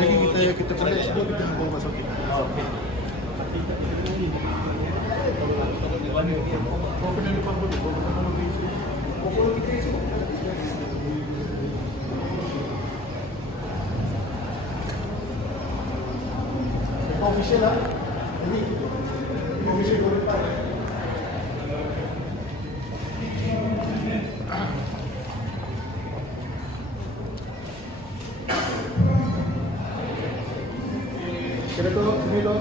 lagi kita collect semua, kita bawa kat soket. Okey. Kau kena depan pun, kau kena depan pun. Pokok kita esok. Official lah. Ini official kau depan. Kira tu, sini tu.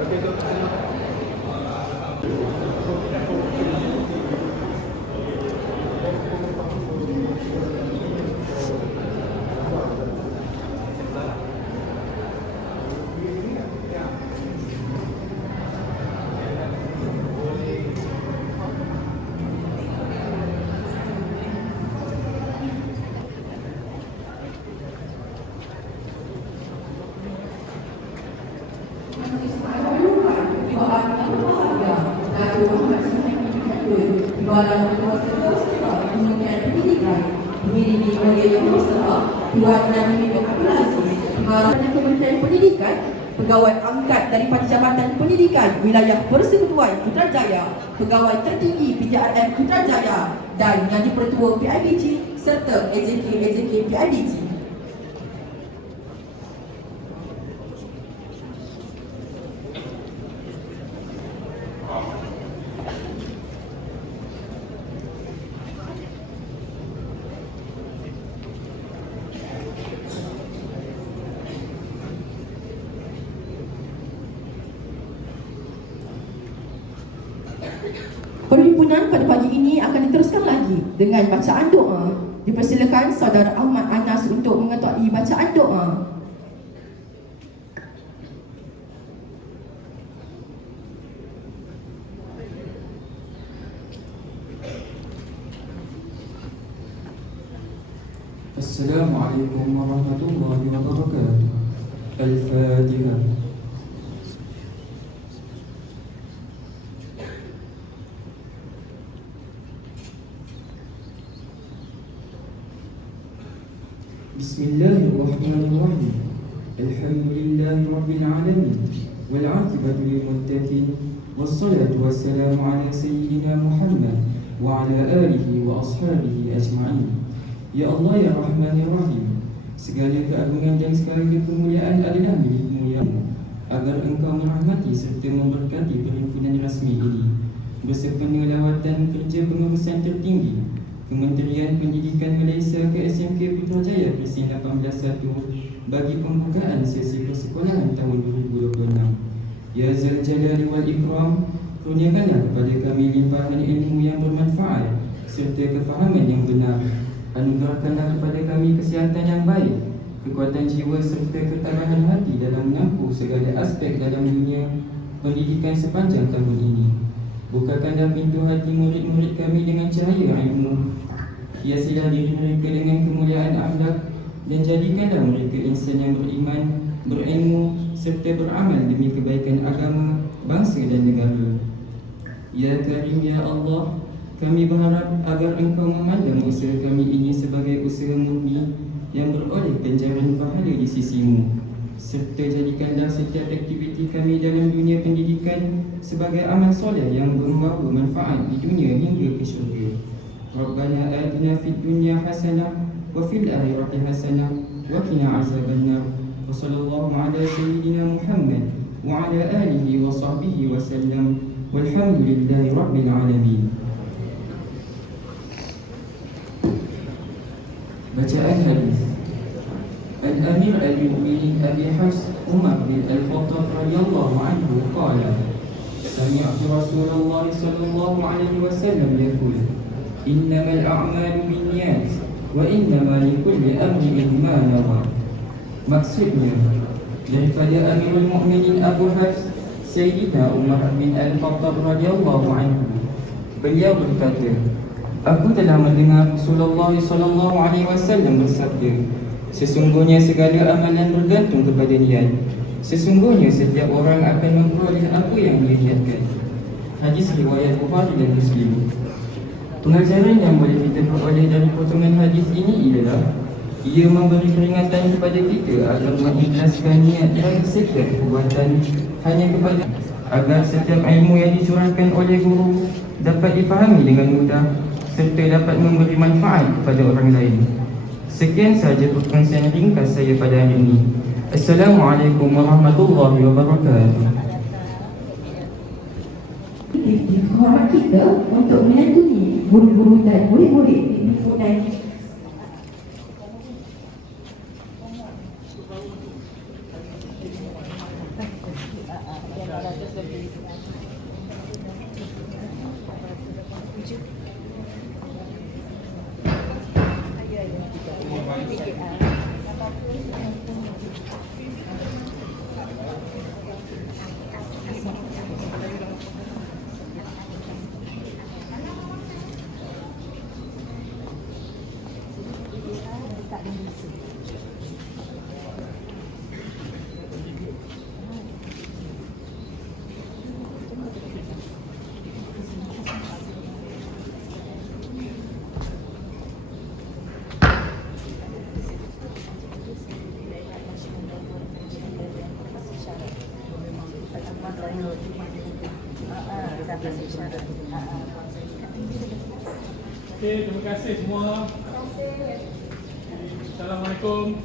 Okey tu, sini. Kementerian Pendidikan, pegawai angkat daripada Jabatan Pendidikan Wilayah Persekutuan Putrajaya, pegawai tertinggi PJRM Putrajaya dan Yang di-Pertua PIBG serta AJK PIBG. Perhimpunan pada pagi ini akan diteruskan lagi dengan bacaan doa. Dipersilakan Saudara Ahmad Anas untuk mengetuai bacaan doa. Assalamualaikum warahmatullahi wabarakatuh. Al-Fatihah. Bismillahirrahmanirrahim. Alhamdulillahi rabbil alamin. Wal 'aqibatu lil muttaqin. Wassalatu wassalamu ala sayyidina Muhammad wa ala alihi wa ashabihi ajma'in. Ya Allah ya Rahman ya Rahim, segala keagungan dan segala kemuliaan adalah milik-Mu ya Allah, agar Engkau merahmati serta memberkati perhimpunan rasmi ini bersempena lawatan kerja pengurusan tertinggi Kementerian Pendidikan Malaysia ke SMK Putrajaya Presiden 18 bagi pembukaan sesi persekolahan tahun 2026. Ya Zal Jalali wal Ikram, kurniakanlah kepada kami limpahan ilmu yang bermanfaat serta kefahaman yang benar. Anugerahkanlah kepada kami kesihatan yang baik, kekuatan jiwa serta ketabahan hati dalam menempuh segala aspek dalam dunia pendidikan sepanjang tahun ini. Bukakanlah pintu hati murid-murid kami dengan cahaya ilmu. Hiasilah diri mereka dengan kemuliaan akhlak dan jadikanlah mereka insan yang beriman, berilmu serta beramal demi kebaikan agama, bangsa dan negara. Ya Karim ya Allah, kami berharap agar Engkau memandang usaha kami ini sebagai usaha murni yang beroleh ganjaran pahala di sisi-Mu, serta jadikanlah setiap aktiviti kami dalam dunia pendidikan sebagai amal soleh yang membawa manfaat di dunia hingga ke syurga. Rabbana atina fid dunya hasanah wa fil akhirati hasanah wa qina azabannar. Wa sallallahu ala sayyidina Muhammad wa ala alihi wa sahbihi wa sallam. Walhamdulillahi rabbil alamin. Bacaan hadis. Al-Amir Al-Mu'minin Abi Hafs Umar bin Al-Khattab radhiyallahu anhu qala: Sami'tu Rasulullah sallallahu alaihi wasallam yaqul: Innamal a'malu binniyat wa innama likulli amrin ma nawa. Maksudnya, daripada Amirul Mukminin Abu Hafs Sayyidina Umar bin Al-Khattab radhiyallahu anhu, beliau berkata, aku telah mendengar Rasulullah sallallahu alaihi wasallam bersabda, sesungguhnya segala amalan bergantung kepada niat. Sesungguhnya setiap orang akan memperoleh apa yang dia niatkan. Hadis riwayat Bukhari dan Muslim. Pengajaran yang boleh kita peroleh dari potongan hadis ini ialah ia memberi peringatan kepada kita agar mengikhlaskan niat dan setiap perbuatan hanya kepada agar setiap ilmu yang dicurahkan oleh guru dapat dipahami dengan mudah serta dapat memberi manfaat kepada orang lain. Sekian sahaja perkongsian ringkas saya pada hari ini. Assalamualaikum warahmatullahi wabarakatuh. Hormat kita untuk menyantuni guru-guru dan murid-murid di lingkungan Okey, terima kasih semua. Assalamualaikum.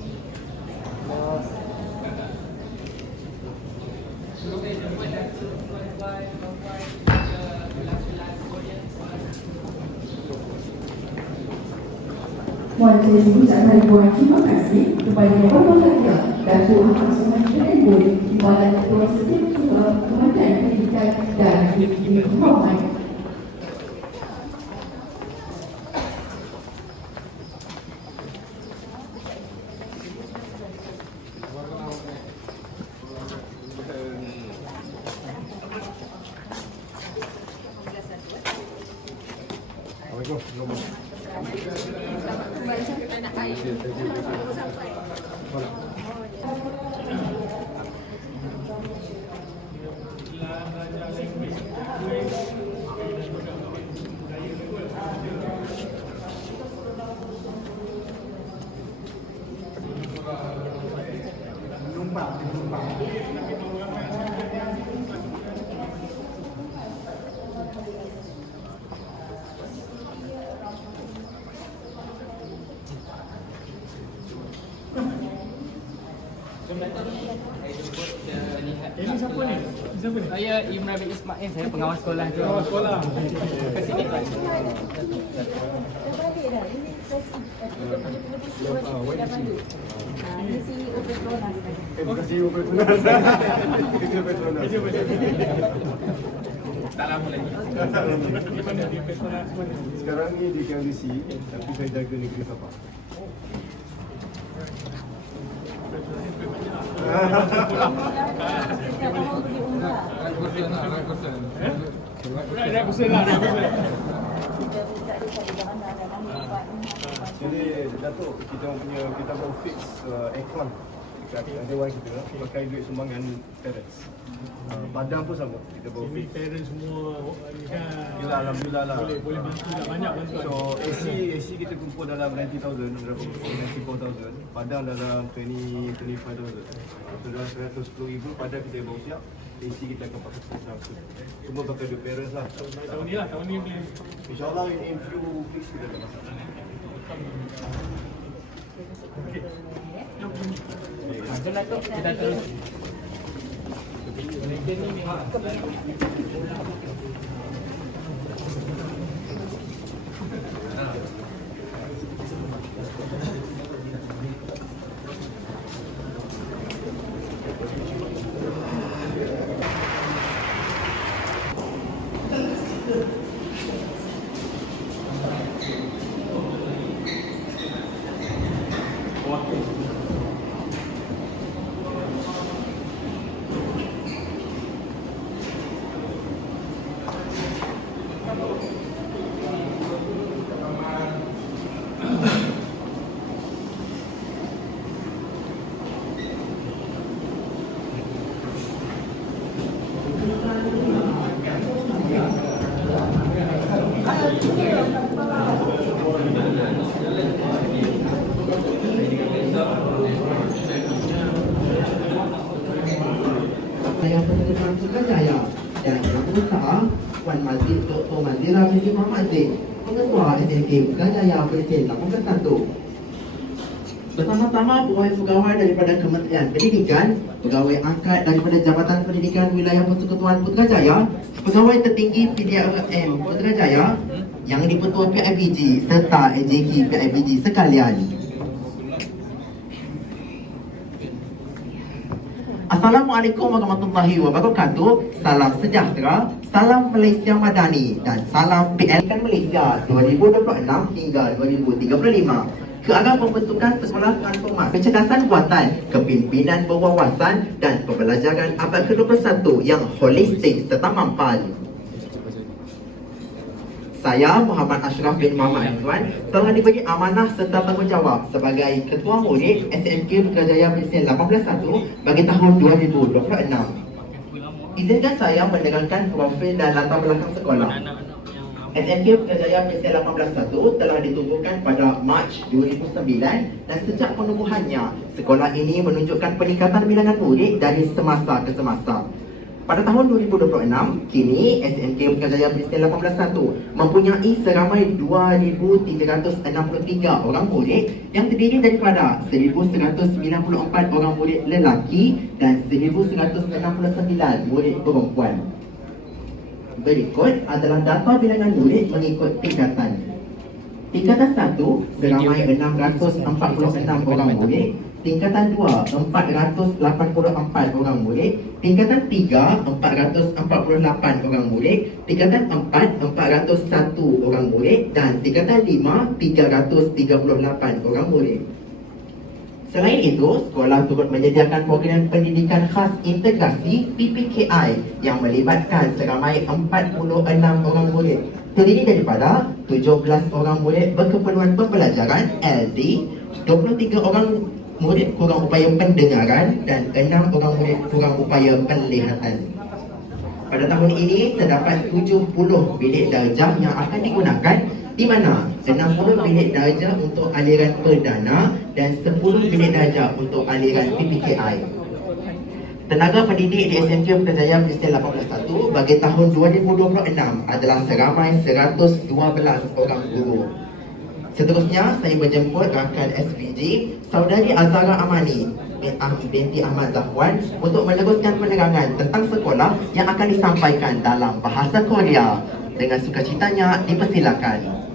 Mohon saya ucapkan ribuan terima kasih kepada Yang Berbahagia Datuk Ahmad Suhaimi Penembul Timbalan Ketua Setiap Kementerian Pendidikan dan Diplomat. Ini siapa ni? Siapa ni? Saya Imran bin Ismail, saya pengawas sekolah tu. Pengawas sekolah. Ke sini Pak. Kerja tak lama lagi. Di mana di Petronas mana? Sekarang ni di KLDC, tapi saya jaga negeri Sabah. Dah pusing lah. Jadi Datuk, kita baru fix aircon dekat dewan kita pakai duit sumbangan parents. Padang pun sama, kita baru Ini fix. parents semua ni kan. Alhamdulillah, alhamdulillah lah. Boleh bantu dah banyak bantuan. So AC kita kumpul dalam 90,000, berapa? 94,000. Padang dalam 25,000. So dalam 110,000 Padang kita baru siap. AC kita akan pakai 100. Semua pakai duit parents lah. Tahun ni lah, tahun ni boleh. InsyaAllah in few weeks kita dah masuk. Jom Datuk, kita terus. Mazid Dr. Mazira binti Muhammad Zaid, Pengetua SMK Putrajaya Presiden 81. Bersama-sama pegawai-pegawai daripada Kementerian Pendidikan, pegawai angkat daripada Jabatan Pendidikan Wilayah Persekutuan Putrajaya, pegawai tertinggi PDRM Putrajaya yang dipertua PIBG serta AJK PIBG sekalian. Assalamualaikum warahmatullahi wabarakatuh. Salam sejahtera, salam Malaysia Madani dan salam PLN Malaysia 2026 hingga 2035 ke arah pembentukan sekolah transformasi kecerdasan buatan, kepimpinan berwawasan dan pembelajaran abad ke-21 yang holistik serta mampan. Saya Muhammad Ashraf bin Muhammad Azwan telah diberi amanah serta tanggungjawab sebagai Ketua Murid SMK Putrajaya Presiden 181 bagi tahun 2026. Izinkan saya menerangkan profil dan latar belakang sekolah. SMK Putrajaya Presiden 181 telah ditubuhkan pada Mac 2009 dan sejak penubuhannya, sekolah ini menunjukkan peningkatan bilangan murid dari semasa ke semasa. Pada tahun 2026, kini SMK Putrajaya Presiden 181 mempunyai seramai 2,363 orang murid yang terdiri daripada 1,194 orang murid lelaki dan 1,169 murid perempuan. Berikut adalah data bilangan murid mengikut tingkatan. Tingkatan 1, seramai 646 orang murid. Tingkatan 2, 484 orang murid. Tingkatan 3, 448 orang murid. Tingkatan 4, 401 orang murid. Dan tingkatan 5, 338 orang murid. Selain itu, sekolah turut menyediakan program pendidikan khas integrasi PPKI yang melibatkan seramai 46 orang murid, terdiri daripada 17 orang murid berkeperluan pembelajaran LD, 23 orang murid kurang upaya pendengaran dan 6 orang murid kurang upaya penglihatan. Pada tahun ini terdapat 70 bilik darjah yang akan digunakan, di mana 60 bilik darjah untuk aliran perdana dan 10 bilik darjah untuk aliran PPKI. Tenaga pendidik di SMK Putrajaya Presiden 181 bagi tahun 2026 adalah seramai 112 orang guru. Seterusnya, saya menjemput rakan SPG, Saudari Azhara Amani binti Ahmad Zafwan untuk meneruskan penerangan tentang sekolah yang akan disampaikan dalam bahasa Korea. Dengan sukacitanya, dipersilakan.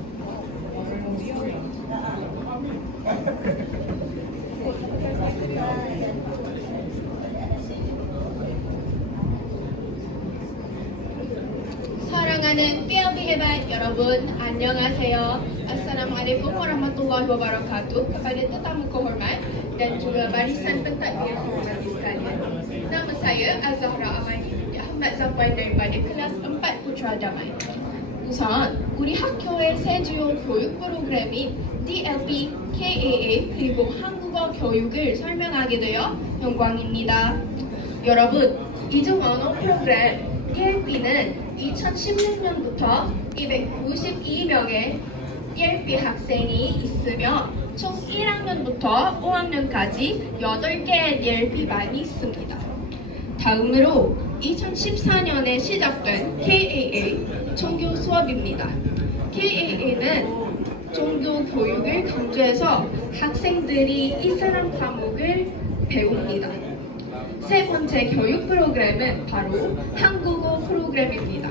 사랑하는 PLB 해반 여러분, 안녕하세요. Assalamualaikum warahmatullahi wabarakatuh. Kepada tetamu kehormat dan juga barisan pentadbir hormati sekalian. Nama saya Azhara Amani binti Ahmad Zafwan daripada kelas 4 Putra Damai. 우선 우리 학교의 새 주요 교육 프로그램인 DLP, KAA 그리고 한국어 교육을 설명하게 되어 영광입니다. 여러분, 이중 언어 프로그램 DLP는 2016년부터 292명의 DLP 학생이 있으며 총 1학년부터 5학년까지 8개의 DLP반이 있습니다. 다음으로 2014년에 시작된 KAA 종교 수업입니다. KAA는 종교 교육을 강조해서 학생들이 이슬람 과목을 배웁니다. 세 번째 교육 프로그램은 바로 한국어 프로그램입니다.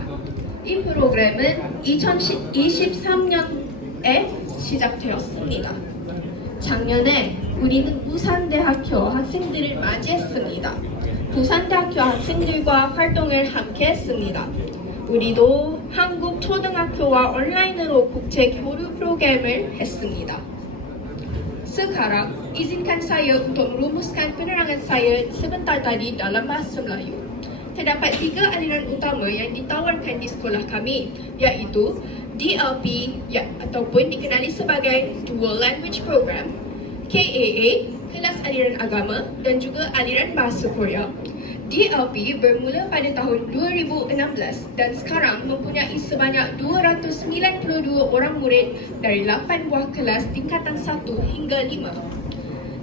이 프로그램은 2023년에 시작되었습니다. 작년에 우리는 부산대학교 학생들을 맞이했습니다. 부산대학교 학생들과 활동을 함께 했습니다. 우리도 한국 초등학교와 온라인으로 국제 교류 프로그램을 했습니다. Sekarang, izinkan saya untuk merumuskan penerangan saya sebentar tadi dalam bahasa Melayu. Terdapat 3 aliran utama yang ditawarkan di sekolah kami, iaitu DLP ataupun dikenali sebagai Dual Language Program, KAA, kelas aliran agama dan juga aliran bahasa Korea. DLP bermula pada tahun 2016 dan sekarang mempunyai sebanyak 292 orang murid dari 8 buah kelas tingkatan 1 hingga 5.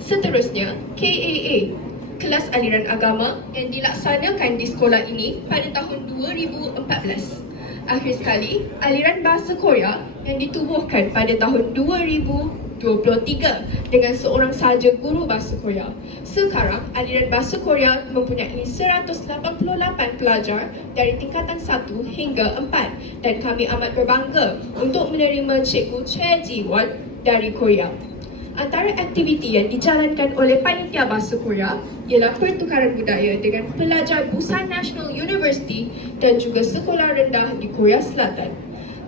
Seterusnya, KAA, kelas aliran agama yang dilaksanakan di sekolah ini pada tahun 2014. Akhir sekali, aliran bahasa Korea yang ditubuhkan pada tahun 2023 dengan seorang sahaja guru bahasa Korea. Sekarang, aliran bahasa Korea mempunyai 188 pelajar dari tingkatan 1 hingga 4 dan kami amat berbangga untuk menerima Cikgu Choi Ji-won dari Korea. Antara aktiviti yang dijalankan oleh Panitia Bahasa Korea ialah pertukaran budaya dengan pelajar Busan National University dan juga sekolah rendah di Korea Selatan.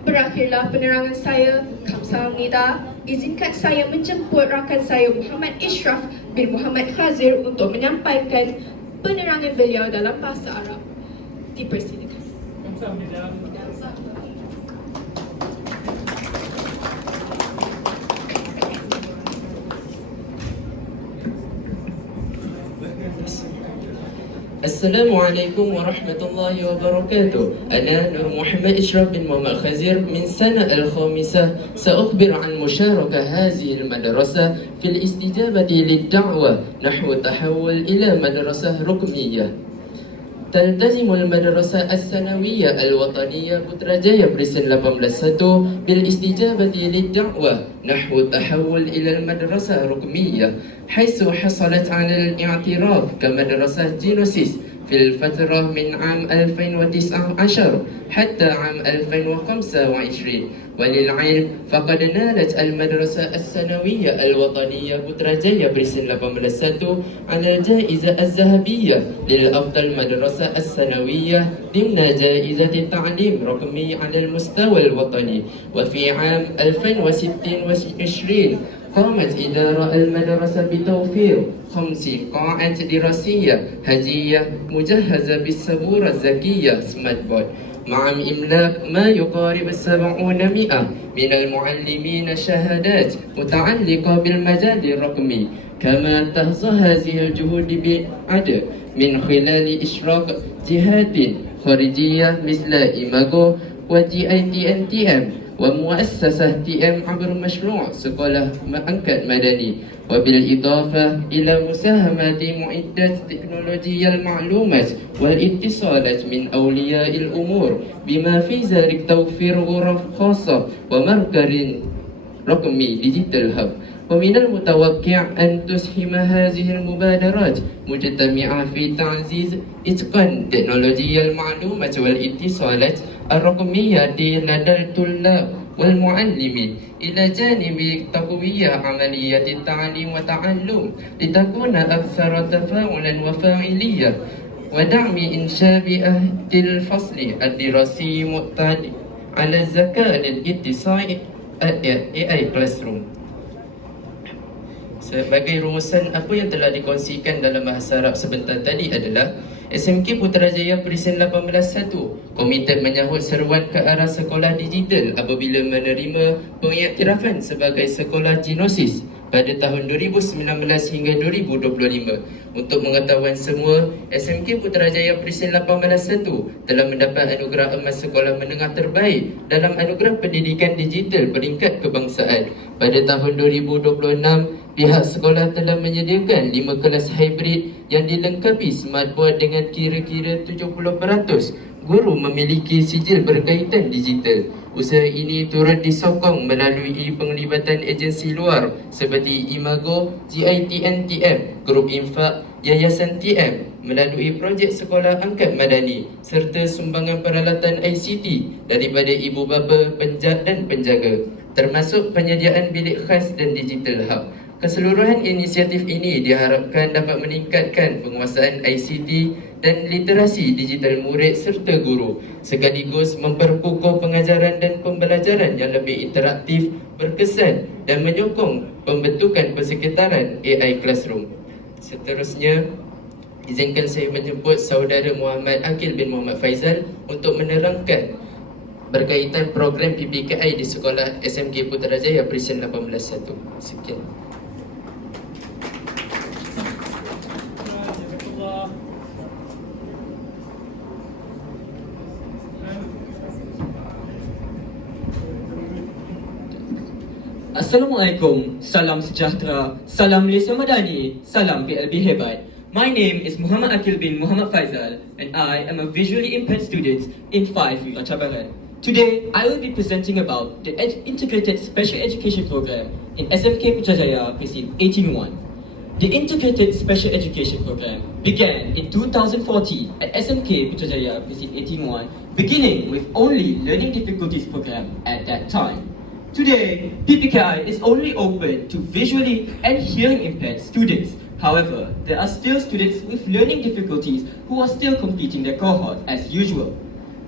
Berakhirlah penerangan saya. Kamsahamnida. Izinkan saya menjemput rakan saya Muhammad Ishraf bin Muhammad Khazir untuk menyampaikan penerangan beliau dalam bahasa Arab. Dipersilakan. السلام عليكم ورحمة الله وبركاته. أنا نور محمد إشرف بن محمد خزير من سنة الخامسة. سأخبر عن مشاركة هذه المدرسة في الاستجابة للدعوة نحو التحول إلى مدرسة رقمية. تلتزم المدرسة الثانوية الوطنية بطرجايا بريسن 181 بالاستجابة للدعوة نحو التحول إلى المدرسة الرقمية، حيث حصلت على الاعتراف كمدرسة جينوسيس في الفترة من عام 2019 حتى عام 2025. وللعلم فقد نالت المدرسة الثانوية الوطنية بطرجايا بريسن 181 على الجائزة الذهبية للأفضل مدرسة الثانوية ضمن جائزة التعليم الرقمي على المستوى الوطني. وفي عام 2026 قامت إدارة المدرسة بتوفير 5 قاعات دراسية هجية مجهزة بالسبورة الذكية سمارت بورد مع إملاك ما يقارب 700 من المعلمين شهادات متعلقة بالمجال الرقمي. كما تحظى هذه الجهود بعدد من خلال إشراك جهات خارجية مثل إيماغو وGITNTM ومؤسسة TM عبر مشروع سكولة أنكت مدني، وبالإضافة إلى مساهمة معدات تكنولوجيا المعلومات والاتصالات من أولياء الأمور، بما في ذلك توفير غرف خاصة ومركز رقمي ديجيتال هاب. ومن المتوقع أن تسهم هذه المبادرات مجتمعة في تعزيز إتقان تكنولوجيا المعلومات والاتصالات الرقمية لدى الطلاب والمعلمين، إلى جانب تقوية عملية التعليم والتعلم لتكون أكثر تفاعلا وفاعلية، ودعم إنشاء بيئة الفصل الدراسي معتمد على الذكاء الاتصالي AI Classroom. Sebagai rumusan apa yang telah dikongsikan dalam bahasa Arab sebentar tadi adalah SMK Putrajaya Perisen 181 komited menyahut seruan ke arah sekolah digital apabila menerima pengiktirafan sebagai sekolah Genosis pada tahun 2019 hingga 2025. Untuk pengetahuan semua, SMK Putrajaya Perisen 181 telah mendapat anugerah emas sekolah menengah terbaik dalam anugerah pendidikan digital peringkat kebangsaan. Pada tahun 2026, pihak sekolah telah menyediakan 5 kelas hybrid yang dilengkapi smartboard dengan kira-kira 70% guru memiliki sijil berkaitan digital. Usaha ini turut disokong melalui penglibatan agensi luar seperti Imago, GITNTM, Grup Infak, Yayasan TM melalui projek sekolah angkat madani serta sumbangan peralatan ICT daripada ibu bapa, penjat dan penjaga, termasuk penyediaan bilik khas dan digital hub. Keseluruhan inisiatif ini diharapkan dapat meningkatkan penguasaan ICT dan literasi digital murid serta guru, sekaligus memperkukuh pengajaran dan pembelajaran yang lebih interaktif, berkesan dan menyokong pembentukan persekitaran AI Classroom. Seterusnya, izinkan saya menjemput saudara Muhammad Akil bin Muhammad Faizal untuk menerangkan berkaitan program PPKI di sekolah SMK Putrajaya Perisen 181. Sekian. Assalamualaikum, salam sejahtera, salam Malaysia Madani, salam PLB hebat. My name is Muhammad Akil bin Muhammad Faizal and I am a visually impaired student in 5 Raja Barat. Today, I will be presenting about the Integrated Special Education Program in SMK Putrajaya Precinct 18-1. The Integrated Special Education Program began in 2014 at SMK Putrajaya Precinct 18-1, beginning with only Learning Difficulties Program at that time. Today, PPKI is only open to visually and hearing impaired students. However, there are still students with learning difficulties who are still completing their cohort as usual.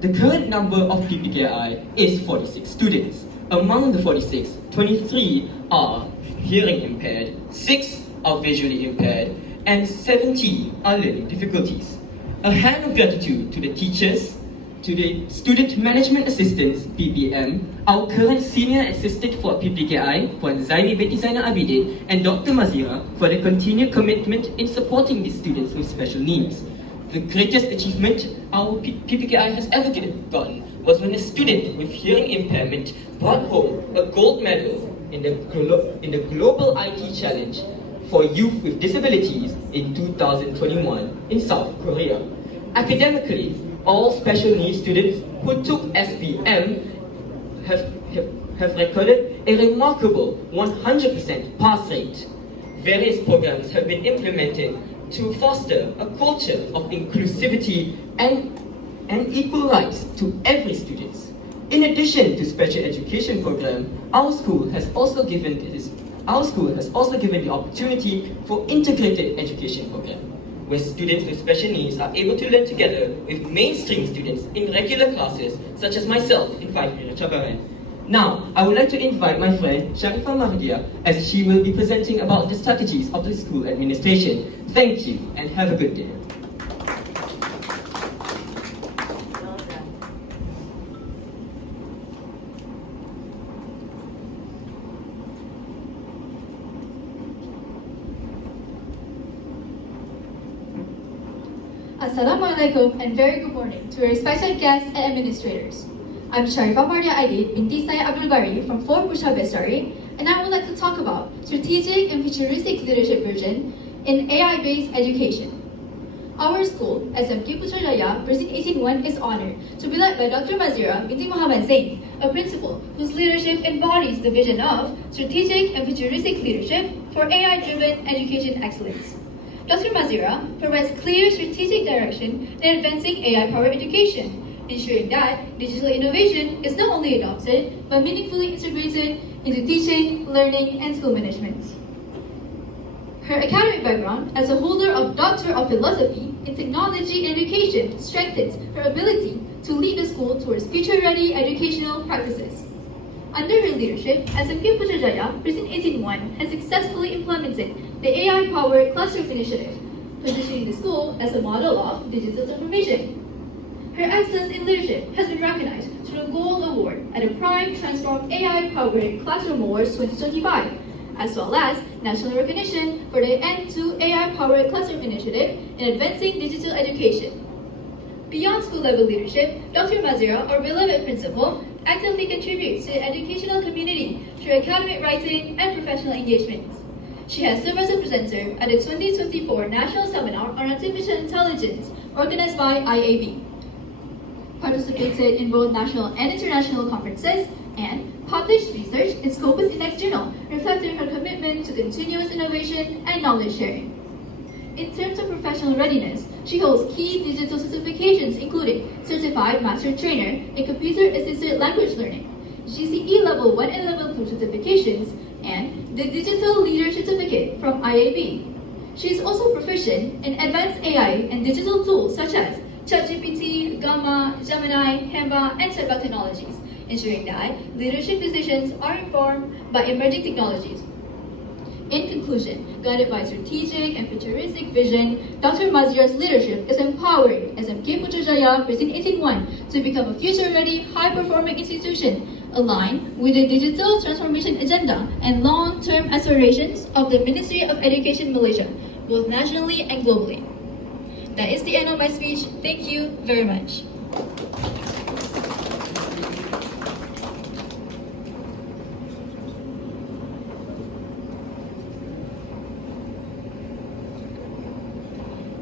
The current number of PPKI is 46 students. Among the 46, 23 are hearing impaired, 6 are visually impaired, and 17 are learning difficulties. A hand of gratitude to the teachers, to the Student Management Assistants, PPM, our current Senior Assistant for PPKI, Puan Zaini binti Zainal Abidin, and Dr. Mazira for their continued commitment in supporting these students with special needs. The greatest achievement our PPKI has ever gotten was when a student with hearing impairment brought home a gold medal in the Global IT Challenge for Youth with Disabilities in 2021 in South Korea. Academically, all special needs students who took SPM have recorded a remarkable 100% pass rate. Various programs have been implemented to foster a culture of inclusivity and equal rights to every student. In addition to special education program, our school has also given the opportunity for integrated education program, where students with special needs are able to learn together with mainstream students in regular classes, such as myself in 5 Cabaran. Now, I would like to invite my friend Sharifah Mahdia as she will be presenting about the strategies of the school administration. Thank you and have a good day. Assalamualaikum and very good morning to our special guests and administrators. I'm Sharifah Mardia Aidid binti Saya Abdul Bari from 4 Pusha Bestari, and I would like to talk about strategic and futuristic leadership vision in AI-based education. Our school, SMK Putrajaya Precinct 18-1, is honored to be led by Dr. Mazira binti Muhammad Zain, a principal whose leadership embodies the vision of strategic and futuristic leadership for AI-driven education excellence. Dr. Mazira provides clear strategic direction in advancing AI-powered education, ensuring that digital innovation is not only adopted, but meaningfully integrated into teaching, learning, and school management. Her academic background as a holder of Doctor of Philosophy in Technology and Education strengthens her ability to lead the school towards future-ready educational practices. Under her leadership, SMK Putrajaya Precinct 18-1 has successfully implemented the AI-powered classroom initiative, positioning the school as a model of digital transformation. Her excellence in leadership has been recognized through a Gold Award at the Prime Transform AI-Powered Classroom Awards 2025, as well as national recognition for the N2 AI-Powered Classroom Initiative in advancing digital education. Beyond school-level leadership, Dr. Mazira, our beloved principal, actively contributes to the educational community through academic writing and professional engagements. She has served as a presenter at the 2024 National Seminar on Artificial Intelligence organized by IAB, participated in both national and international conferences, and published research in Scopus Index Journal, reflecting her commitment to continuous innovation and knowledge sharing. In terms of professional readiness, she holds key digital certifications including Certified Master Trainer in Computer Assisted Language Learning, GCE Level 1 and Level 2 certifications, and the Digital Leader Certificate from IAB. She is also proficient in advanced AI and digital tools such as ChatGPT, Gamma, Gemini, Hemba, and chatbot technologies, ensuring that leadership decisions are informed by emerging technologies. In conclusion, guided by strategic and futuristic vision, Dr. Mazira's leadership is empowering SMK Putrajaya Precinct 18-1 to become a future-ready, high-performing institution aligned with the digital transformation agenda and long-term aspirations of the Ministry of Education Malaysia, both nationally and globally. That is the end of my speech. Thank you very much.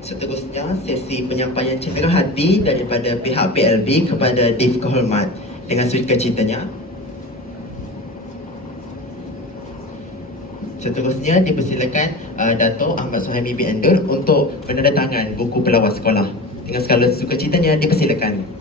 Seterusnya, sesi penyampaian cenderan hati daripada pihak PLB kepada Div Kehormat Dengan sukacitanya, seterusnya dipersilakan Dato' Ahmad Suhaimi bin Endul untuk menandatangan buku pelawat sekolah. Dengan segala sukacitanya, dipersilakan.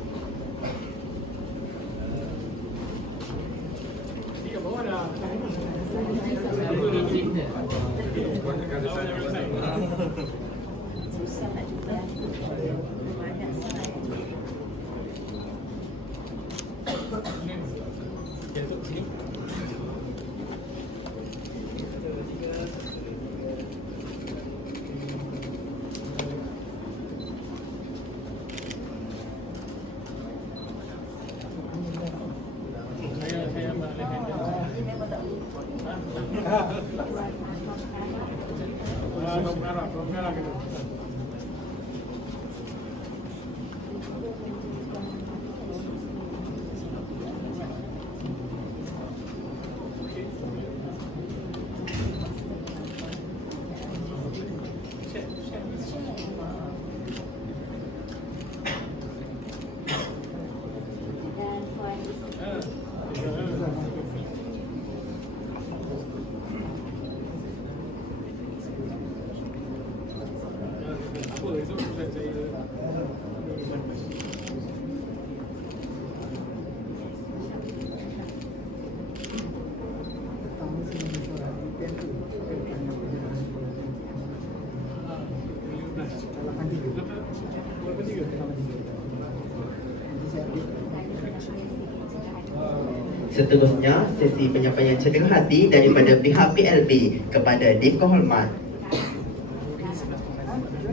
Seterusnya, sesi penyampaian cedera hati daripada pihak PLB kepada Divko Hormat.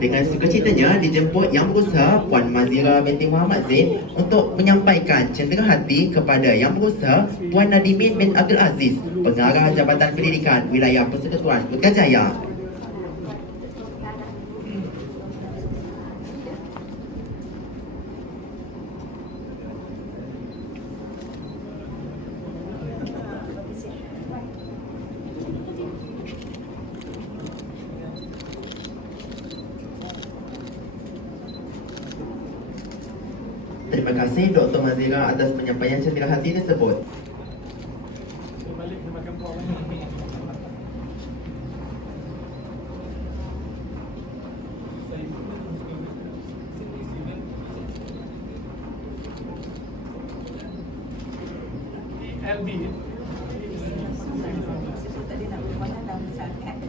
Dengan sukacitanya dijemput Yang Berusaha Puan Mazira binti Muhammad Zain untuk menyampaikan cendera hati kepada Yang Berusaha Puan Nadimin bin Abdul Aziz, Pengarah Jabatan Pendidikan Wilayah Persekutuan Putrajaya. Terima kasih Dr. Mazira atas penyampaian cendera hati tersebut.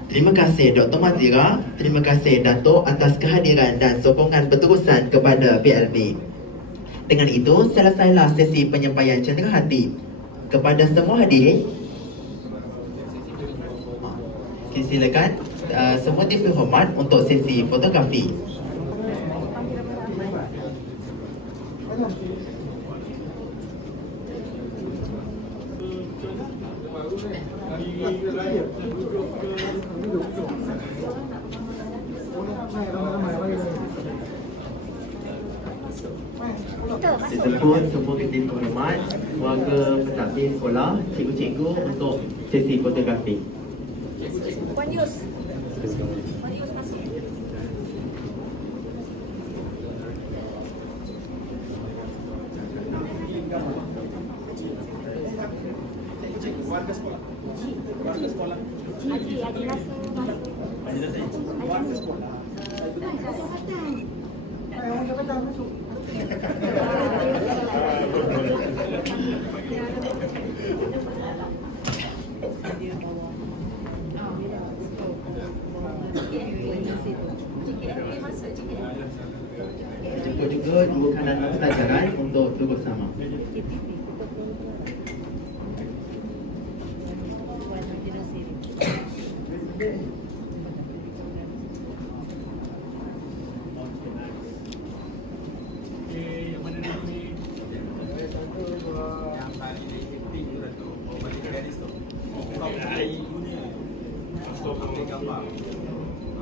Terima kasih Dr. Mazira, terima kasih Dato' atas kehadiran dan sokongan berterusan kepada PLB. Dengan itu, selesailah sesi penyampaian cendera hati. Kepada semua hadirin, silakan semua diberi hormat untuk sesi fotografi. Disebut semua kita hormat warga pentadbir sekolah, cikgu-cikgu untuk sesi fotografi. Puan Yus. Puan Yus masuk. Warga sekolah. Warga sekolah. Haji rasa masuk. Haji rasa. Warga sekolah. Orang jabatan masuk. Jemput juga dua kanan pelajaran untuk duduk sama.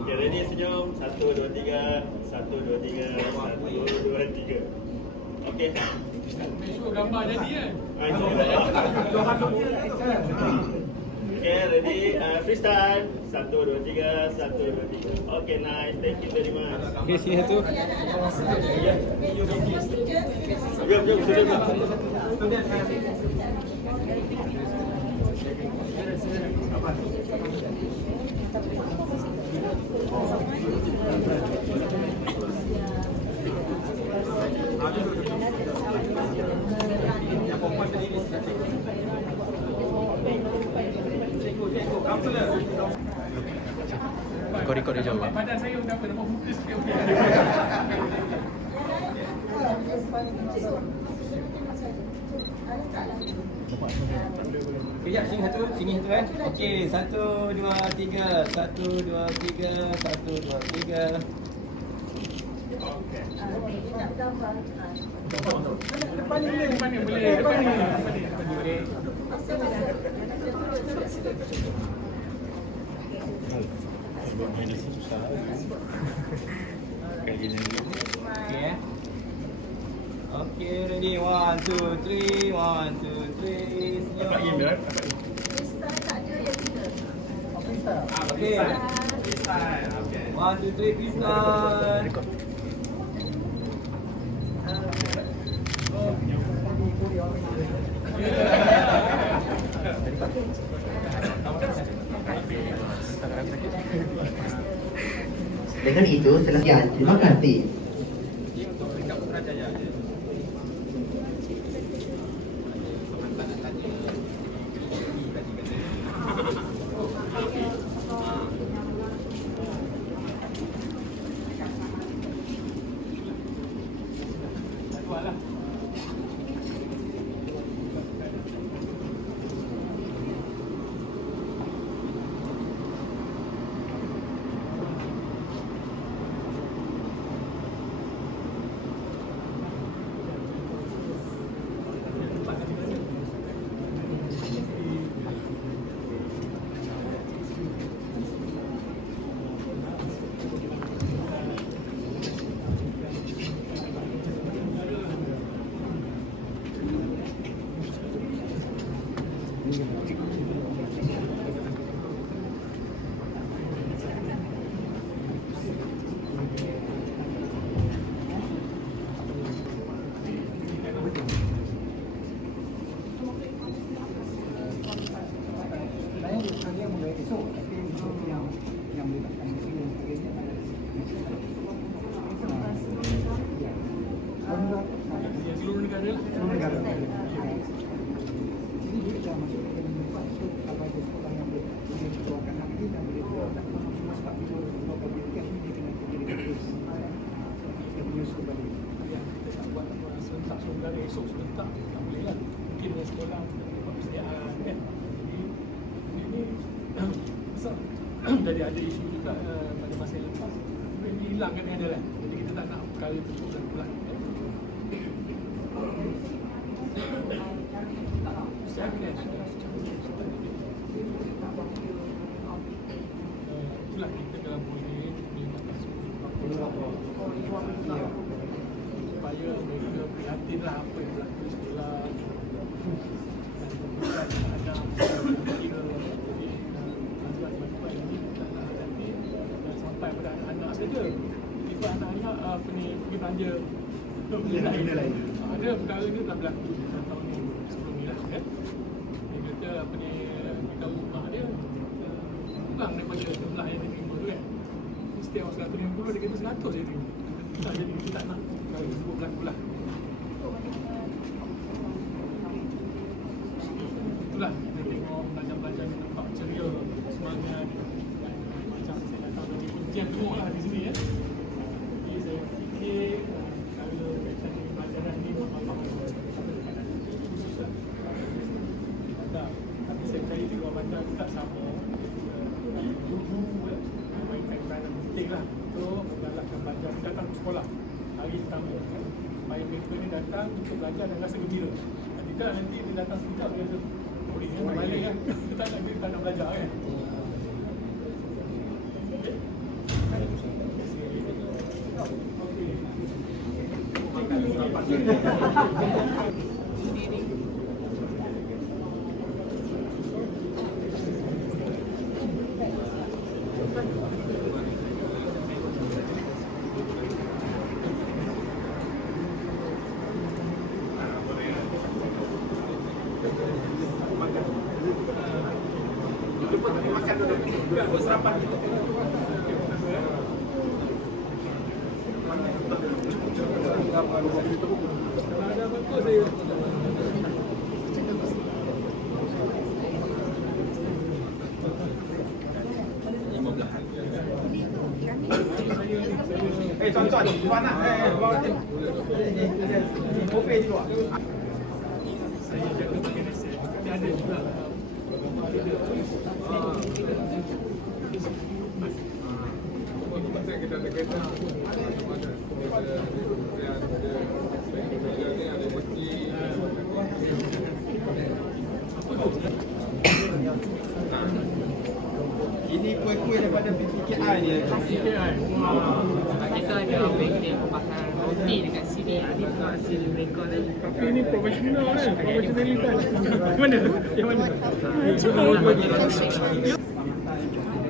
Okay, ready senyum. 1, 2, 3. 1, 2, 3. 1, 2, 3. Okay. Gambar jadi kan? Okay, Okay, ready? Freestyle. 1, 2, 3. 1, 2, 3. Okay, nice. Thank you very much. Okay, sini satu. Jom, student. Kau record dia jawab. Badan saya dah apa, nampak fokus sikit. Kejap, sini satu kan. Okey, 1, 2, 3. 1, 2, 3. 1, 2, 3. Okey. Depan ni boleh. Okay. Okay, ready. 1, 2, 3. 1, 2, 3. Senyum. Okay. 1, 2, 3, freestyle. Dengan itu, selesai. Terima kasih. Esok sebentar tak boleh lah. Mungkin dengan sekolah buat persediaan kan. Ini besar. Jadi ada isu juga pada masa yang lepas. Ini hilang kan ada lah. Jadi kita tak nak perkara itu terus pulang. Saya kena itulah kita dalam boleh supaya mereka prihatin lah apa yang berlaku di sekolah dan ada kira bantuan ini tak nak hadapi sampai pada anak-anak saja. Tiba anak-anak apa ni pergi belanja benda lain. Ada perkara ni tak berlaku tahun ni sebelum ni lah kan. Dia kata apa ni kita rumah dia kurang daripada jumlah yang dia terima tu kan. Setiap 150 dia kata 100 dia terima. Tak jadi kita tak nak perkara sebut berlaku lah. Itulah kita tengok pelajar-pelajar yang nampak ceria, semangat. Macam saya datang dari kuncian tengok lah di sini ya. Jadi saya fikir kalau kaitan dengan pelajaran ni memang khusus lah. Tapi saya percaya juga macam tak sama guru mainkan peranan penting lah untuk menggalakkan pelajar datang ke sekolah hari pertama kan. Supaya mereka ni datang untuk belajar dan rasa gembira. Tidak nanti dia datang sekejap dia rasa boleh dia balik kan. Kita tak nak, dia tak nak belajar kan. Tuan-tuan, mana? Bawa tim. Buffet di luar. Saya jaga pakai nasi. Tapi ada juga. Ini kuih-kuih daripada PKI ni. PKI. Kita ada bengkel bakar roti dekat sini. Ini bukan hasil mereka tadi. Tapi ini profesional kan? Profesionalitas. Mana? Yang mana?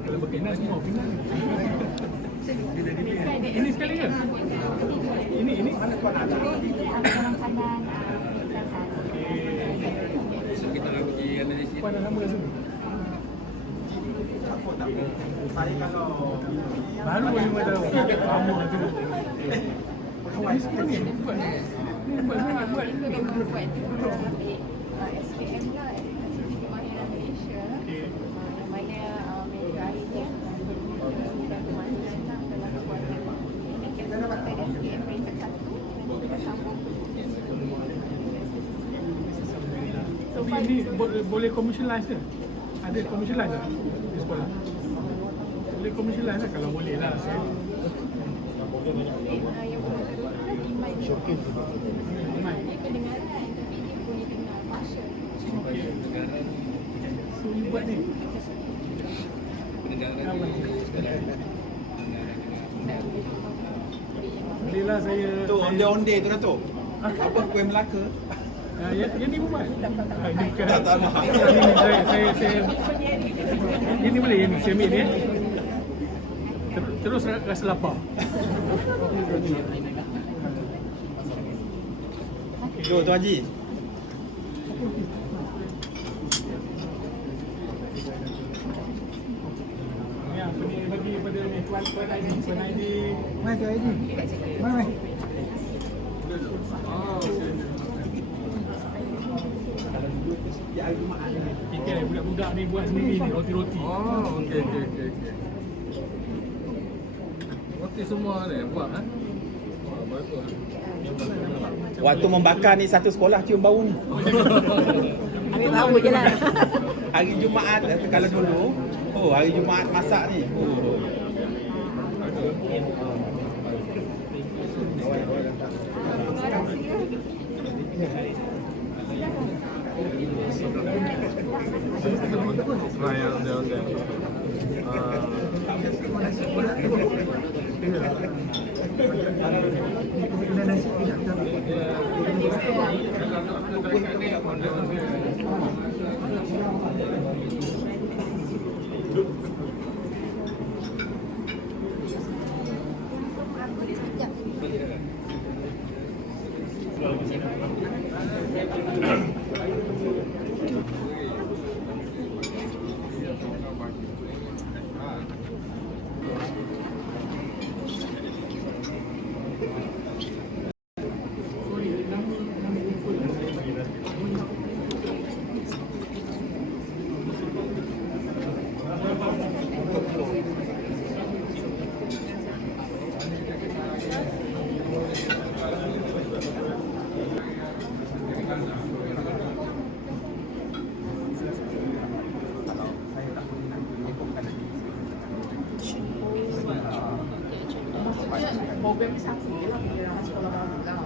Kalau berkenan semua kenan. Ini sekali ke? Ini? Mana tuan ada? Kita nak pergi analisis. Pada nama rasa. Saya kalau Baru boleh buat tahu. Lama tu. Ini semua ni. Ni buat sangat buat. SPM lah, Kemahiran Malaysia. Mana meja akhirnya dan kemahiran lah dalam perbuatan. Ini kita pakai SPM peringkat 1 dan kita sambung. Tapi ini boleh commercialize ke? Ada commercialize tak di sekolah? Boleh commercialize lah kalau boleh lah. So you buat ni? Boleh lah saya. tu onde-onde tu dah tu. Apa kuih Melaka? Yang ni pun buat? Ini bukan. Tak mahal. Saya ini boleh yang ni, saya ambil ni. Terus rasa lapar. Tu Tuan Haji. Ya, bagi pada ni tuan ID. Mana tu ID? Mana? Okay, budak-budak ni buat sendiri ni roti-roti. Oh, okey. Roti semua ni buat kan? Oh, bagus. Waktu membakar ni satu sekolah cium bau ni. Ambil bau je lah. Hari Jumaat kalau dulu, hari Jumaat masak ni. Program ni sama je lah dengan sekolah baru lah.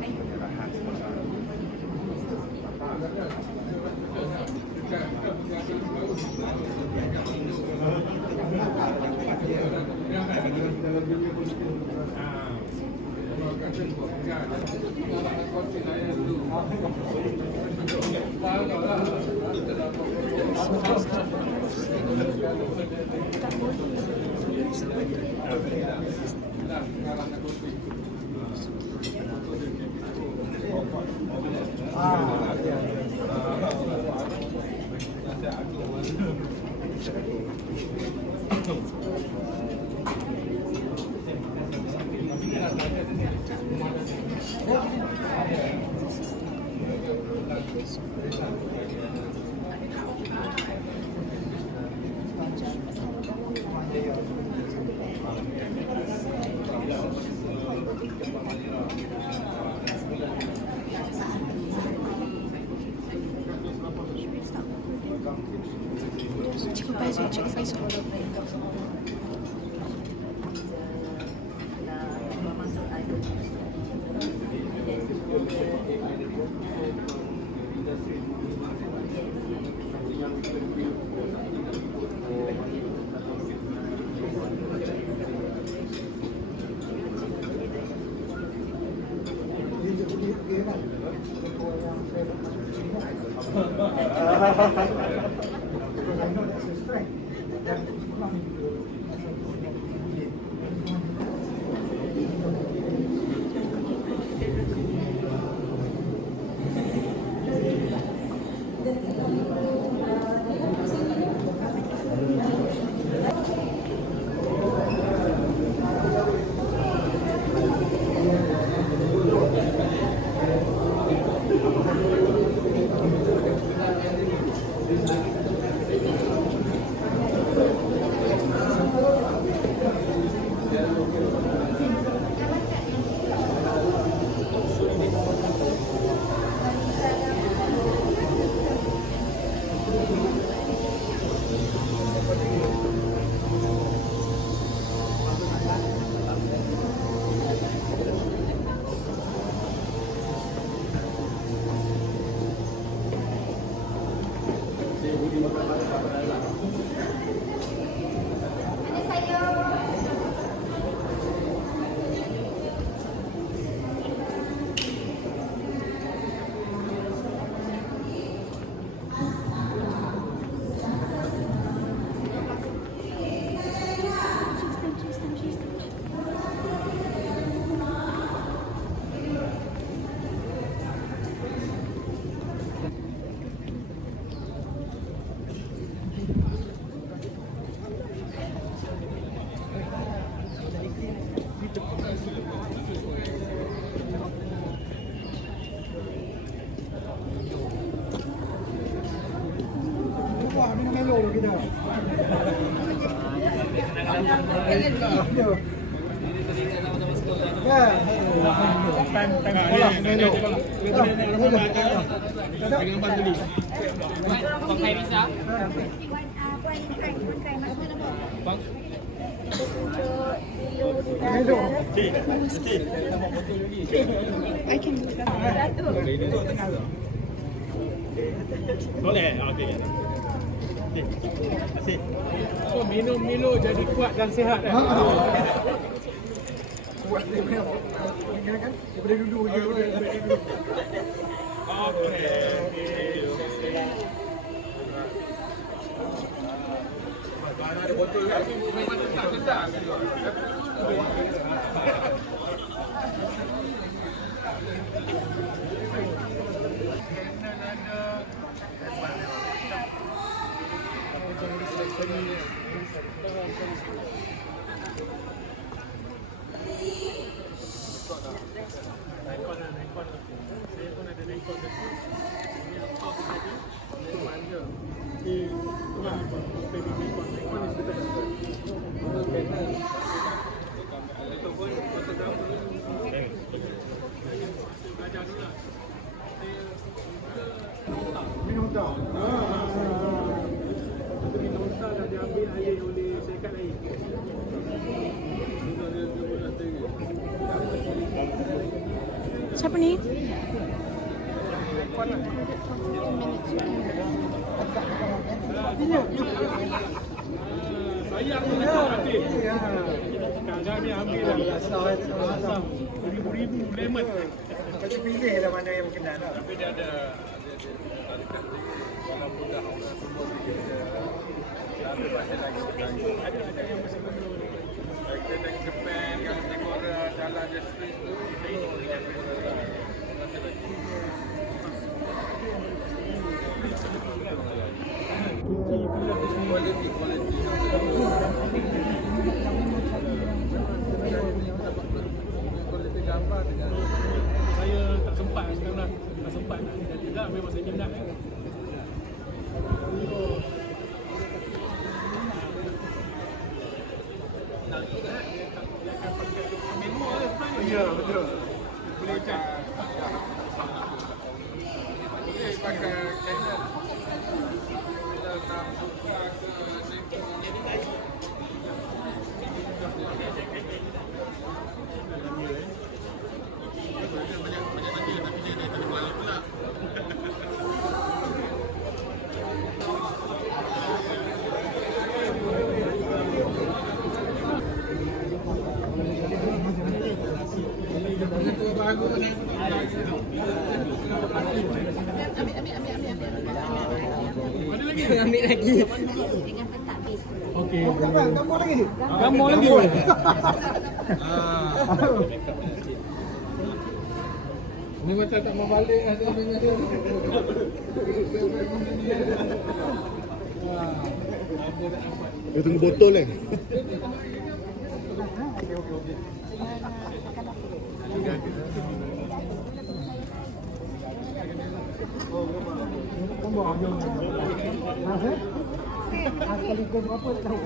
Boleh? Okey. Oh, minum Milo jadi kuat dan sihat. Kuat dia punya. Kan daripada dulu je. Mana ada botol kan? Memang sedap. Siapa ni? Saya ambil habis. Kakak ni ambil dah. Ribu-ribu lemon. Macam pilih lah mana yang berkenan. Tapi dia ada tarikat walaupun dah semua dia ada pasal lagi. Ada yang masih belum. saya minat Ya, betul. Boleh cek. Boleh pakai Canon. Kita nak buka ambil lagi. Dengan pentadbis. Okey. Gambar lagi. Gambar lagi. Ni macam tak mau balik ada dengan dia. Dia tunggu botol kan? Sekali kau berapa tak tahu.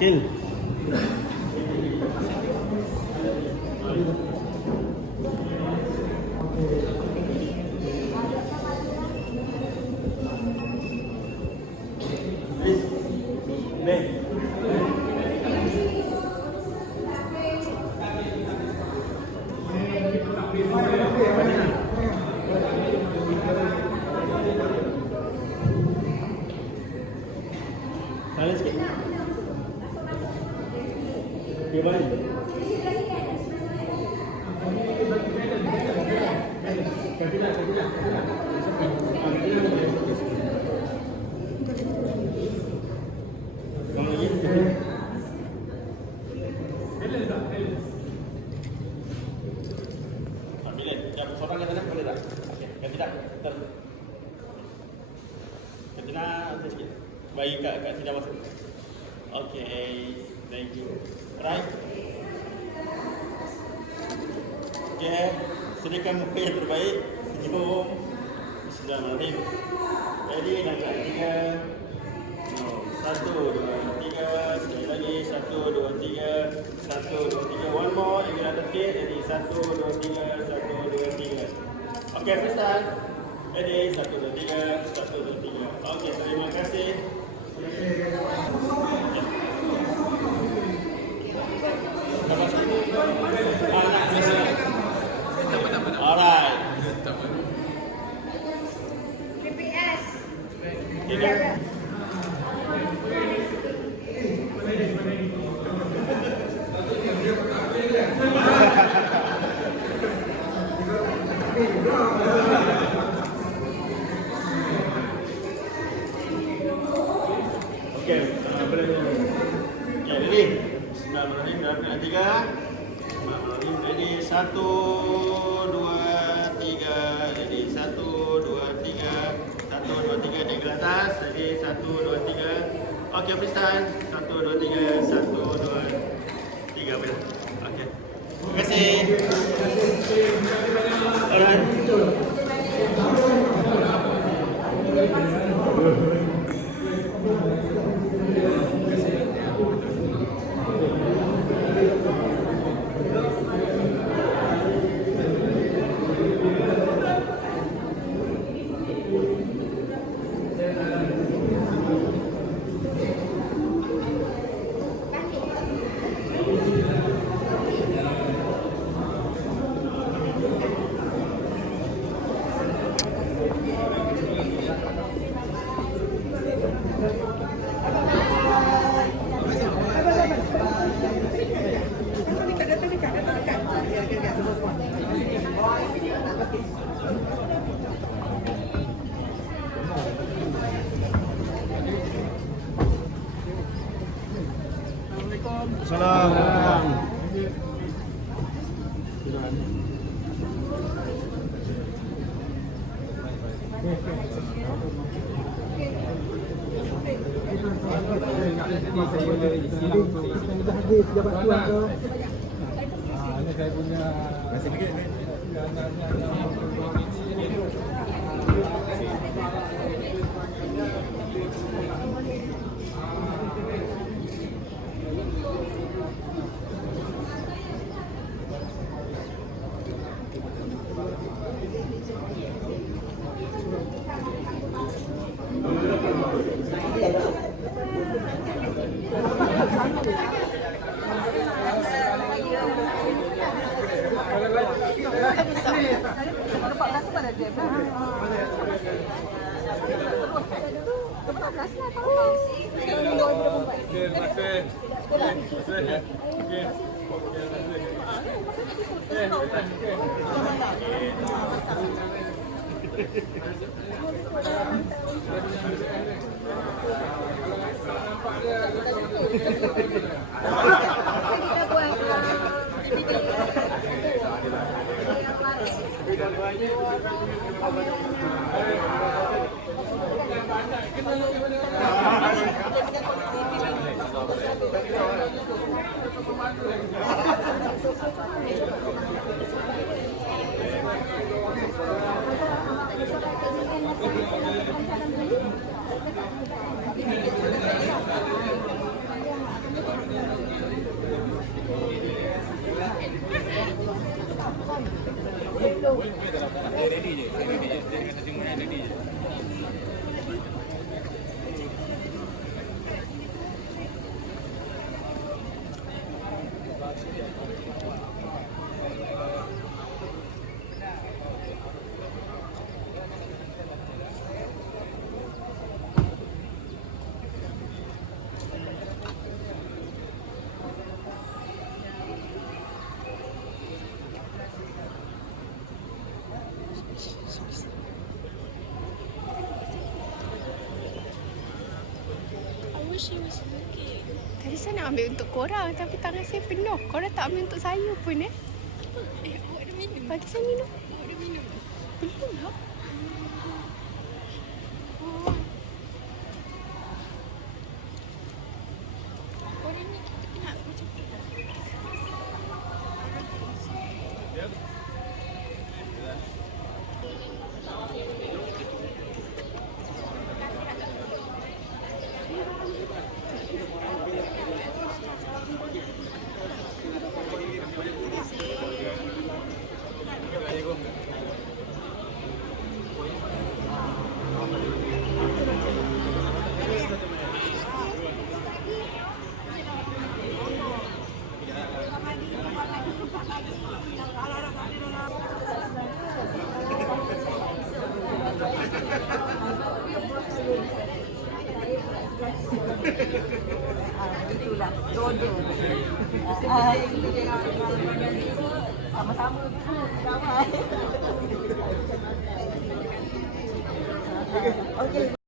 Kill. Salah sikit. Okay, balik. Bagi kat tidak masuk. Okay, thank you. Right. Okay, sediakan muka yang terbaik. Senyum. Bismillahirrahmanirrahim. Ready, langkah 3. 1, 2, 3. Sekali lagi. 1, 2, 3. 1, 2, 3. One more. Ingin atas sikit. Ready, 1, 2, 3. 1, 2, 3. Okay, freestyle. Ready, 1, 2, 3. 1, 2, 3. Okay, terima kasih. Alright. PPS. Okay, boleh. Okay, ready? Bismillahirrahmanirrahim. Dalam keadaan 3. Bismillahirrahmanirrahim. Ready? 1, 2, 3. Ready? 1, 2, 3. 1, 2, 3. Naik ke atas. Ready? 1, 2, 3. Okay, freestyle. 1, 2, 3. 1, 2, 3. Boleh. Okay. Terima kasih. Alright. Waalaikumsalam. Tadi saya nak ambil untuk korang tapi tangan saya penuh. Korang tak ambil untuk saya pun awak dah minum? Bagi saya minum. Awak dah minum? Belum lah. Korang ni kita kena macam itulah jodoh. Sama-sama ramai. Okey.